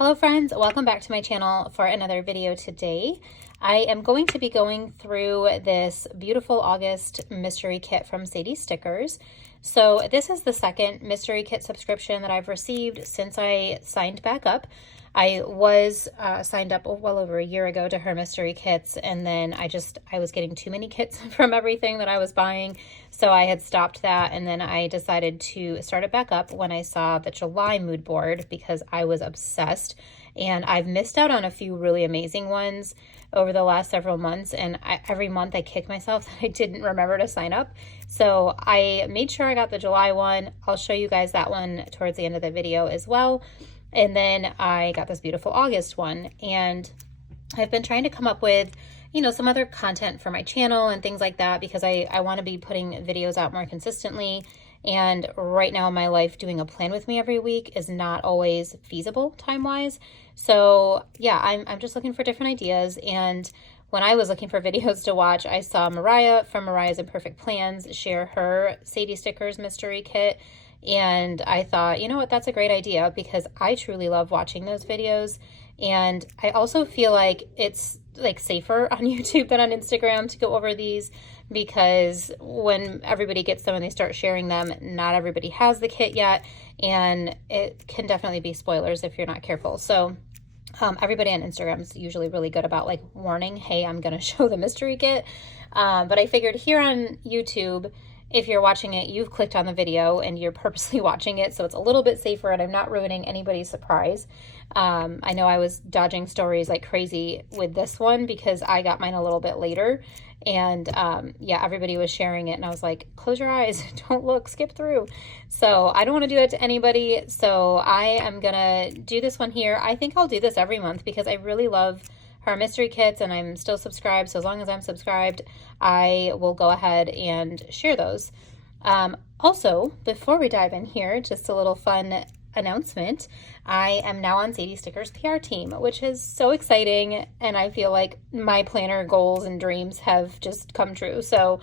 Hello friends, welcome back to my channel for another video today. I am going to be going through this beautiful August mystery kit from Sadies Stickers. So this is the second mystery kit subscription that I've received since I signed back up. I was signed up well over a year ago to her mystery kits, and then I was getting too many kits from everything that I was buying, so I had stopped that, and then I decided to start it back up when I saw the July mood board because I was obsessed, and I've missed out on a few really amazing ones over the last several months, and every month I kick myself that I didn't remember to sign up. So I made sure I got the July one. I'll show you guys that one towards the end of the video as well. And then I got this beautiful August one, and I've been trying to come up with, you know, some other content for my channel and things like that because I want to be putting videos out more consistently. And right now in my life, doing a plan with me every week is not always feasible time-wise. So yeah, I'm just looking for different ideas. And when I was looking for videos to watch, I saw Mariah from Mariah's Imperfect Plans share her Sadies Stickers mystery kit. And I thought, you know what, that's a great idea because I truly love watching those videos. And I also feel like it's like safer on YouTube than on Instagram to go over these because when everybody gets them and they start sharing them, not everybody has the kit yet. And it can definitely be spoilers if you're not careful. So everybody on Instagram is usually really good about like warning, hey, I'm going to show the mystery kit. But I figured here on YouTube, if you're watching it, you've clicked on the video and you're purposely watching it, so it's a little bit safer and I'm not ruining anybody's surprise. I know I was dodging stories like crazy with this one because I got mine a little bit later, and yeah, everybody was sharing it and I was like, close your eyes, don't look, skip through. So I don't want to do that to anybody, so I am gonna do this one here. I think I'll do this every month because I really love her mystery kits and I'm still subscribed, so as long as I'm subscribed I will go ahead and share those. Also, before we dive in here, just a little fun announcement. I am now on Sadies Stickers PR team, which is so exciting, and I feel like my planner goals and dreams have just come true. So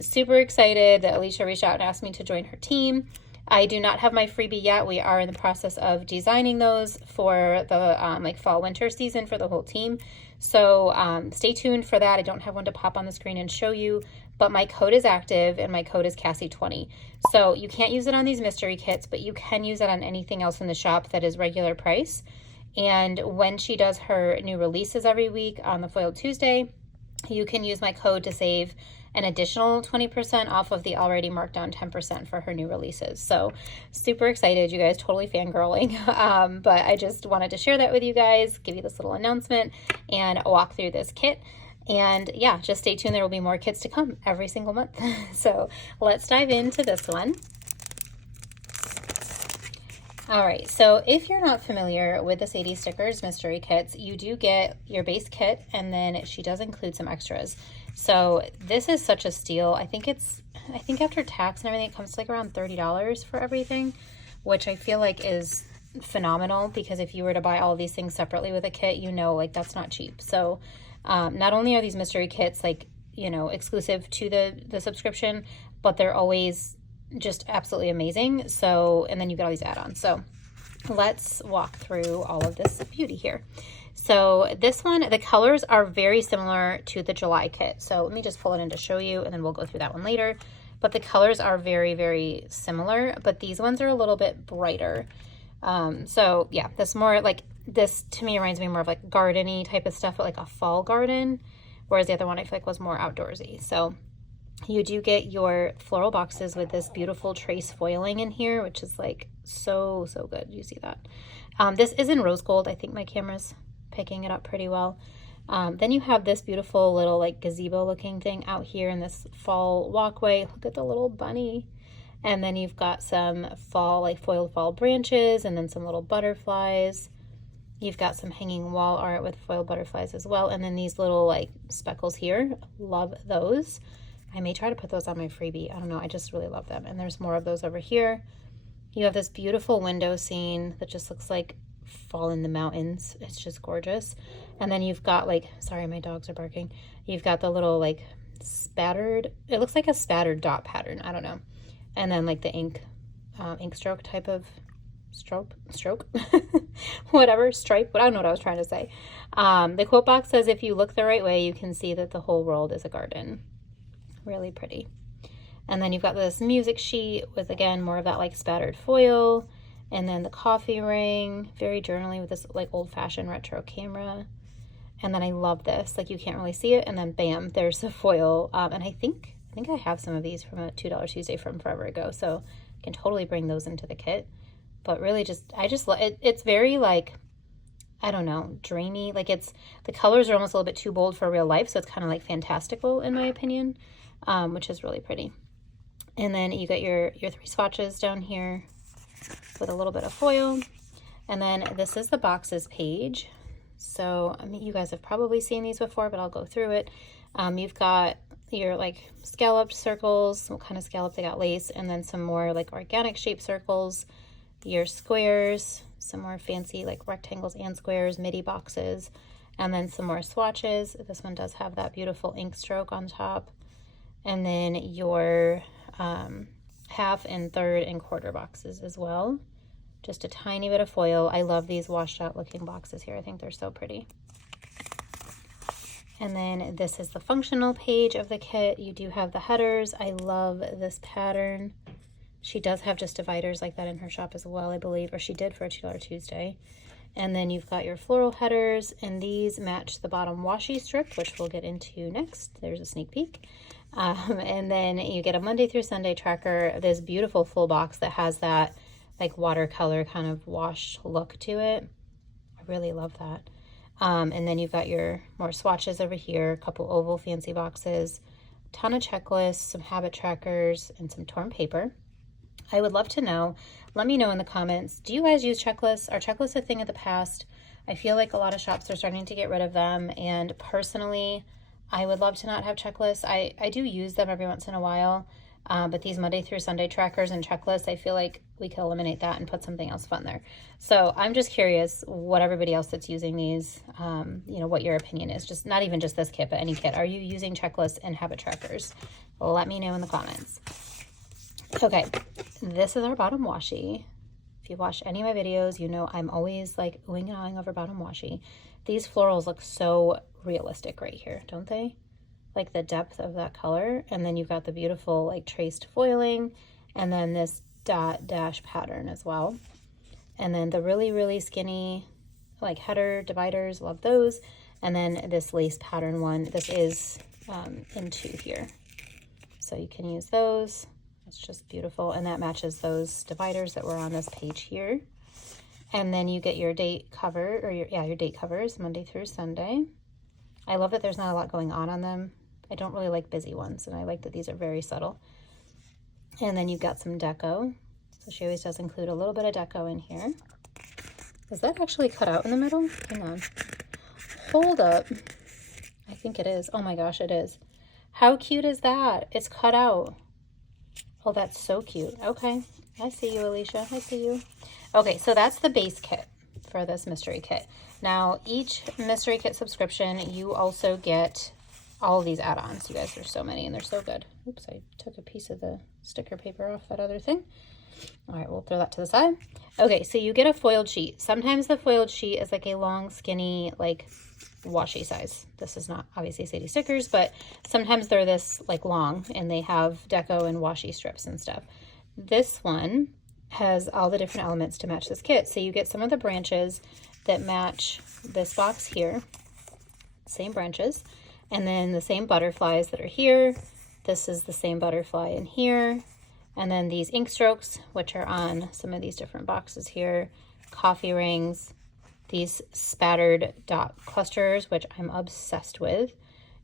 super excited that Alicia reached out and asked me to join her team. I do not have my freebie yet. We are in the process of designing those for the like fall winter season for the whole team. So stay tuned for that. I don't have one to pop on the screen and show you, but my code is active and my code is Cassie20. So you can't use it on these mystery kits, but you can use it on anything else in the shop that is regular price. And when she does her new releases every week on the Foiled Tuesday, you can use my code to save an additional 20% off of the already marked down 10% for her new releases. So super excited, you guys, totally fangirling. But I just wanted to share that with you guys, give you this little announcement and walk through this kit. And yeah, just stay tuned. There will be more kits to come every single month. So let's dive into this one. All right, so if you're not familiar with the Sadies Stickers mystery kits, you do get your base kit, and then she does include some extras. So this is such a steal. I think after tax and everything, it comes to like around $30 for everything, which I feel like is phenomenal because if you were to buy all of these things separately with a kit, you know, like that's not cheap. So not only are these mystery kits like, you know, exclusive to the subscription, but they're always just absolutely amazing. So, and then you get all these add-ons. So let's walk through all of this beauty here. So this one, the colors are very similar to the July kit. So let me just pull it in to show you, and then we'll go through that one later. But the colors are very, very similar, but these ones are a little bit brighter. So yeah, this more like, this to me reminds me more of like garden-y type of stuff, but like a fall garden, whereas the other one I feel like was more outdoorsy. So you do get your floral boxes with this beautiful trace foiling in here, which is like so good. You see that? This is in rose gold. I think my camera's picking it up pretty well. Then you have this beautiful little like gazebo looking thing out here in this fall walkway. Look at the little bunny. And then you've got some fall, like foiled fall branches, and then some little butterflies. You've got some hanging wall art with foiled butterflies as well. And then these little like speckles here. Love those. I may try to put those on my freebie. I don't know. I just really love them. And there's more of those over here. You have this beautiful window scene that just looks like fall in the mountains. It's just gorgeous. And then you've got like, sorry, my dogs are barking. You've got the little like spattered, it looks like a spattered dot pattern. I don't know. And then like the ink stroke type of stroke, whatever, stripe, but I don't know what I was trying to say. The quote box says, if you look the right way, you can see that the whole world is a garden. Really pretty. And then you've got this music sheet with, again, more of that like spattered foil. And then the coffee ring, very journaly with this like old-fashioned retro camera. And then I love this, like you can't really see it. And then bam, there's the foil. And I think I have some of these from a $2 Tuesday from forever ago. So I can totally bring those into the kit. But really it's very like, I don't know, dreamy. Like the colors are almost a little bit too bold for real life. So it's kind of like fantastical in my opinion, which is really pretty. And then you got your 3 swatches down here with a little bit of foil. And then this is the boxes page. So, I mean, you guys have probably seen these before, but I'll go through it. You've got your like scalloped circles, what kind of scallop they got, lace, and then some more like organic shaped circles, your squares, some more fancy like rectangles and squares, midi boxes, and then some more swatches. This one does have that beautiful ink stroke on top. And then your half and third and quarter boxes as well. Just a tiny bit of foil. I love these washed out looking boxes here. I think they're so pretty. And then this is the functional page of the kit. You do have the headers. I love this pattern. She does have just dividers like that in her shop as well, I believe, or she did for a $2 Tuesday. And then you've got your floral headers, and these match the bottom washi strip, which we'll get into next. There's a sneak peek. And then you get a Monday through Sunday tracker, this beautiful full box that has that like watercolor kind of washed look to it. I really love that. And then you've got your more swatches over here, a couple oval fancy boxes, ton of checklists, some habit trackers, and some torn paper. I would love to know, let me know in the comments, do you guys use checklists? Are checklists a thing of the past? I feel like a lot of shops are starting to get rid of them, and personally, I would love to not have checklists. I do use them every once in a while, but these Monday through Sunday trackers and checklists, I feel like we could eliminate that and put something else fun there. So I'm just curious what everybody else that's using these, you know, what your opinion is. Just not even just this kit, but any kit. Are you using checklists and habit trackers? Let me know in the comments. Okay, this is our bottom washi. If you've watched any of my videos, you know I'm always like oohing and ahhing over bottom washi. These florals look so realistic right here, don't they? Like the depth of that color. And then you've got the beautiful like traced foiling, and then this dot dash pattern as well. And then the really, really skinny like header dividers, love those. And then this lace pattern one, this is in 2 here. So you can use those. It's just beautiful. And that matches those dividers that were on this page here. And then you get your date cover, or your date covers, Monday through Sunday. I love that there's not a lot going on them. I don't really like busy ones, and I like that these are very subtle. And then you've got some deco. So she always does include a little bit of deco in here. Is that actually cut out in the middle? Hang on. Hold up. I think it is. Oh my gosh, it is. How cute is that? It's cut out. Oh, that's so cute. Okay. I see you, Alicia. I see you. Okay, so that's the base kit for this mystery kit. Now, each mystery kit subscription, you also get all of these add-ons. You guys, there's so many, and they're so good. Oops, I took a piece of the sticker paper off that other thing. All right, we'll throw that to the side. Okay, so you get a foiled sheet. Sometimes the foiled sheet is like a long, skinny, like washi size. This is not obviously Sadies Stickers, but sometimes they're this like long, and they have deco and washi strips and stuff. This one has all the different elements to match this kit. So you get some of the branches that match this box here, same branches, and then the same butterflies that are here. This is the same butterfly in here. And then these ink strokes, which are on some of these different boxes here, coffee rings, these spattered dot clusters, which I'm obsessed with.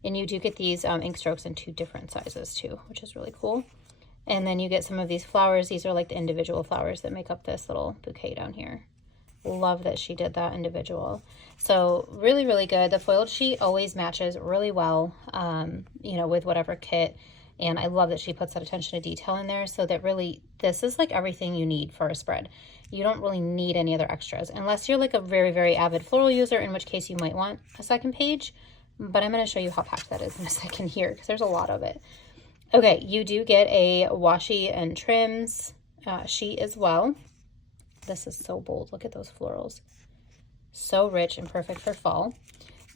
And you do get these ink strokes in 2 different sizes too, which is really cool. And then you get some of these flowers. These are like the individual flowers that make up this little bouquet down here. Love that she did that individual. So really, really good. The foiled sheet always matches really well, you know, with whatever kit. And I love that she puts that attention to detail in there, so that really this is like everything you need for a spread. You don't really need any other extras unless you're like a very, very avid floral user, in which case you might want a second page. But I'm going to show you how packed that is in a second here, because there's a lot of it. Okay, you do get a washi and trims sheet as well. This is so bold. Look at those florals. So rich and perfect for fall.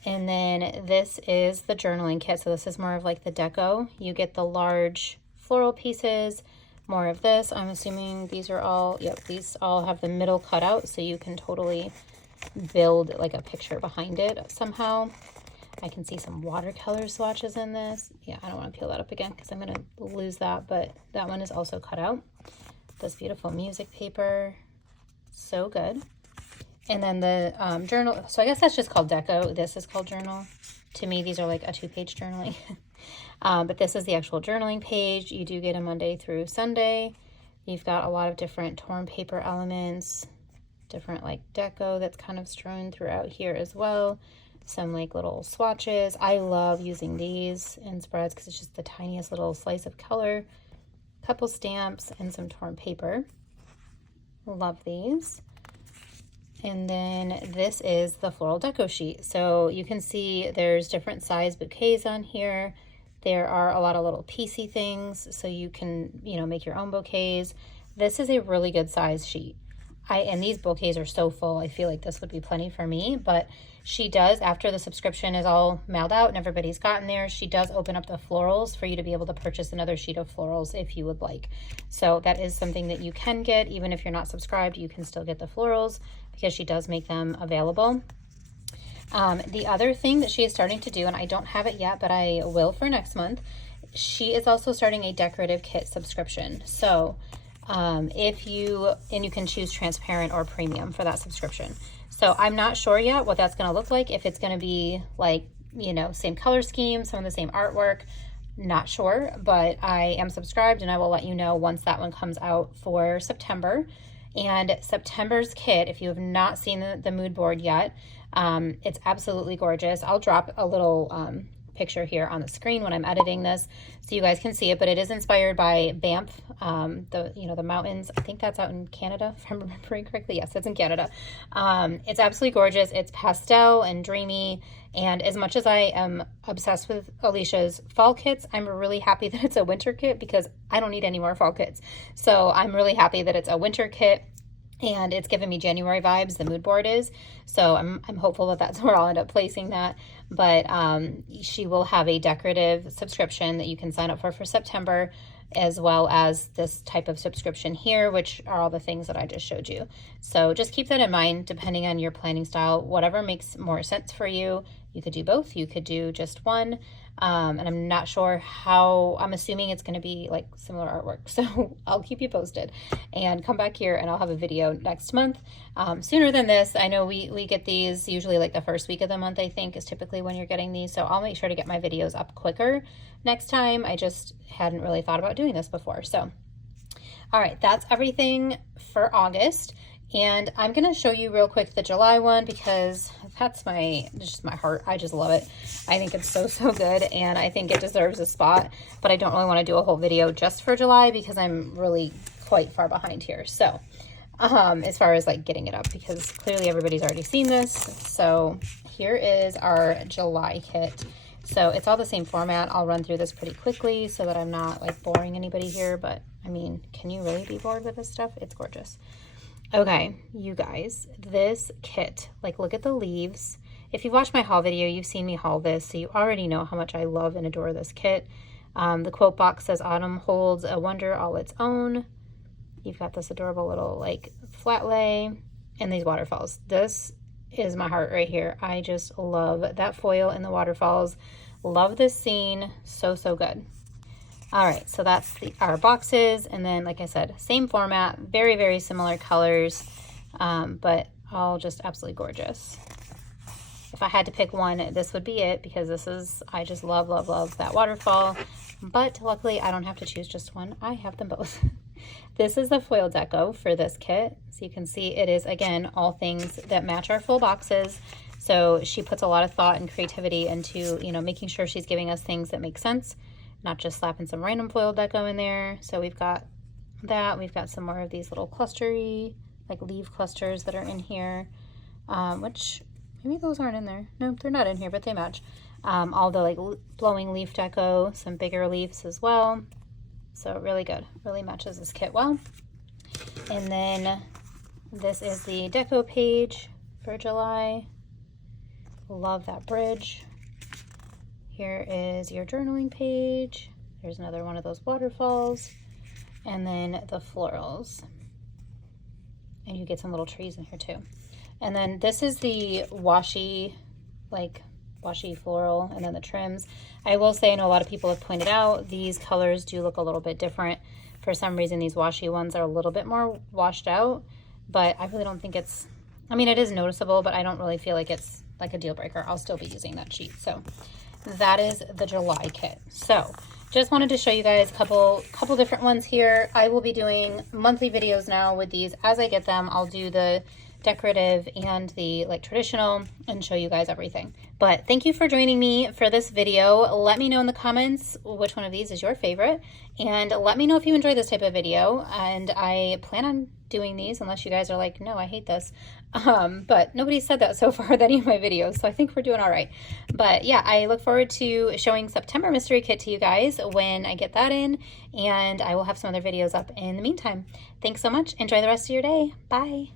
And then this is the journaling kit. So this is more of like the deco. You get the large floral pieces, more of this. I'm assuming these are all, yep, these all have the middle cut out, so you can totally build like a picture behind it somehow. I can see some watercolor swatches in this. Yeah, I don't want to peel that up again because I'm going to lose that, but that one is also cut out. This beautiful music paper, so good. And then the journal, so I guess that's just called deco. This is called journal. To me, these are like a 2-page journaling. But this is the actual journaling page. You do get a Monday through Sunday. You've got a lot of different torn paper elements, different like deco that's kind of strewn throughout here as well. Some like little swatches. I love using these in spreads because it's just the tiniest little slice of color. Couple stamps and some torn paper. Love these. And then this is the floral deco sheet. So you can see there's different size bouquets on here. There are a lot of little piecey things, so you can, you know, make your own bouquets. This is a really good size sheet. And these bouquets are so full, I feel like this would be plenty for me, but she does, after the subscription is all mailed out and everybody's gotten there, she does open up the florals for you to be able to purchase another sheet of florals if you would like. So that is something that you can get. Even if you're not subscribed, you can still get the florals because she does make them available. The other thing that she is starting to do, and I don't have it yet, but I will for next month, she is also starting a decorative kit subscription. So if you, and you can choose transparent or premium for that subscription. So I'm not sure yet what that's going to look like. If it's going to be like, you know, same color scheme, some of the same artwork, not sure, but I am subscribed and I will let you know once that one comes out for September. And September's kit, if you have not seen the mood board yet, it's absolutely gorgeous. I'll drop a little picture here on the screen when I'm editing this so you guys can see it, but it is inspired by Banff, the mountains. I think that's out in Canada, if I'm remembering correctly. Yes, it's in Canada. It's absolutely gorgeous. It's pastel and dreamy, and as much as I am obsessed with Alicia's fall kits, I'm really happy that it's a winter kit because I don't need any more fall kits. So I'm really happy that it's a winter kit. And it's giving me January vibes, the mood board is. So I'm hopeful that that's where I'll end up placing that. But she will have a decorative subscription that you can sign up for September, as well as this type of subscription here, which are all the things that I just showed you. So just keep that in mind, depending on your planning style, whatever makes more sense for you. You could do both. You could do just one. And I'm not sure how, I'm assuming it's going to be like similar artwork. So I'll keep you posted and come back here and I'll have a video next month. Sooner than this. I know we get these usually like the first week of the month, I think is typically when you're getting these. So I'll make sure to get my videos up quicker next time. I just hadn't really thought about doing this before. So, all right, that's everything for August. And I'm going to show you real quick the July one because that's just my heart. I just love it. I think it's so, so good. And I think it deserves a spot, but I don't really want to do a whole video just for July because I'm really quite far behind here. So, as far as like getting it up, because clearly everybody's already seen this. So here is our July kit. So it's all the same format. I'll run through this pretty quickly so that I'm not like boring anybody here, but I mean, can you really be bored with this stuff? It's gorgeous. Okay, you guys, this kit, like look at the leaves. If you've watched my haul video, you've seen me haul this, so you already know how much I love and adore this kit. The quote box says, "Autumn holds a wonder all its own." You've got this adorable little like flat lay and these waterfalls. This is my heart right here. I just love that foil and the waterfalls. Love this scene. So, so good. All right, so that's our boxes. And then, like I said, same format, very, very similar colors, but all just absolutely gorgeous. If I had to pick one, this would be it because this is, I just love, love, love that waterfall. But luckily, I don't have to choose just one. I have them both. This is the foil deco for this kit. So you can see it is, again, all things that match our full boxes. So she puts a lot of thought and creativity into, you know, making sure she's giving us things that make sense. Not just slapping some random foil deco in there. So we've got that. We've got some more of these little clustery, like leaf clusters that are in here, which maybe those aren't in there. No, they're not in here, but they match. All the like blowing leaf deco, some bigger leaves as well. So really good. Really matches this kit well. And then This is the deco page for July. Love that bridge. Here is your journaling page. There's another one of those waterfalls. And then the florals. And you get some little trees in here too. And then this is the washi, like washi floral, and then the trims. I will say, I know a lot of people have pointed out, these colors do look a little bit different. For some reason, these washi ones are a little bit more washed out, but I really don't think it's, I mean, it is noticeable, but I don't really feel like it's like a deal breaker. I'll still be using that sheet. So that is the July kit. So just wanted to show you guys a couple different ones here. I will be doing monthly videos now with these as I get them. I'll do the decorative and the like traditional and show you guys everything. But thank you for joining me for this video. Let me know in the comments which one of these is your favorite, and let me know if you enjoy this type of video. And I plan on doing these unless you guys are like, no, I hate this. But nobody said that so far with any of my videos, so I think we're doing all right. But yeah, I look forward to showing September mystery kit to you guys when I get that in, and I will have some other videos up in the meantime. Thanks so much. Enjoy the rest of your day. Bye.